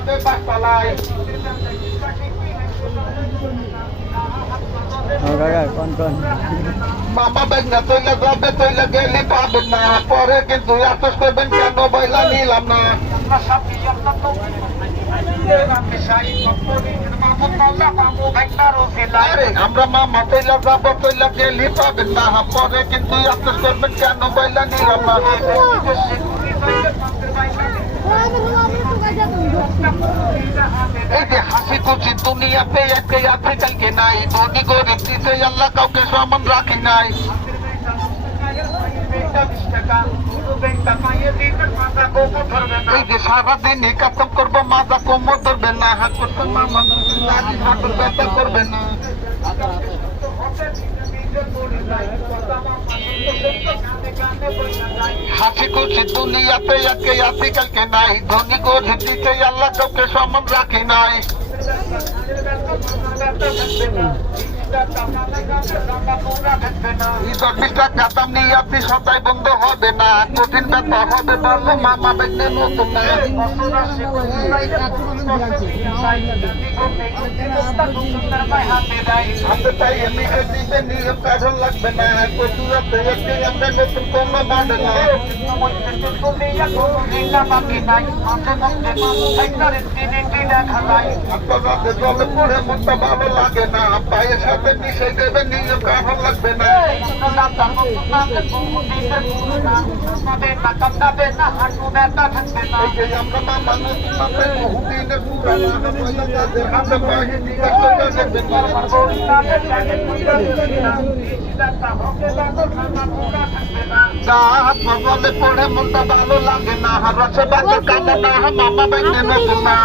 যাবে বাসতলায়। মামা বেগনা তৈলে যাবে তৈলে গেলি পাবেন না, পরে কিন্তু আফসোস করবেন কেন বইলা নিলাম না। আমরা মামা তৈলে যাবো তৈলে গেলি পাবেন না, পরে কিন্তু আফসোস করবেন কেন বইলা নিলাম না। এই যে হাসি খুশি দুনিয়াতে একে আছে কালকে নাই, ধনী গরিব দিছে আল্লাহ কাউকে সমান রাখি নাই। এই যে সারাদিন কাতম করবো মাজা কোমর ধরবে না, হাত করতে মামা হাতের ব্যথা করবে না। হাসি খুশি দুনিয়াতে একে আছে কালকে নাই, ধনী গরিব দিছে আল্লাহ কাউকে সমান রাখি নাই। টাকা দাম নিয়ে আপনি সদাই বন্ধ হবে না, কঠিন ব্যাপার হবে বলবো মামা বেগনে নতুন না। হাতে তাই লিখে দিবে নিয়ম কাঠন লাগবে না, কচুরাতে একটি আমরা নতুন কোনো মানে না। আপনাদের জলে পড়ে মনটা ভালো লাগে না, পায়ের সাথে মিশে দেবে নিয়ম কাঠন লাগবে না। আমরা মামা নতুন মাপে বহুদিনের পুরানা, তাদের হাতে পায়ে পড়ে মনটা ভালো লাগে না, রসে বাজার কামনা মামা বেগনে নতুন না।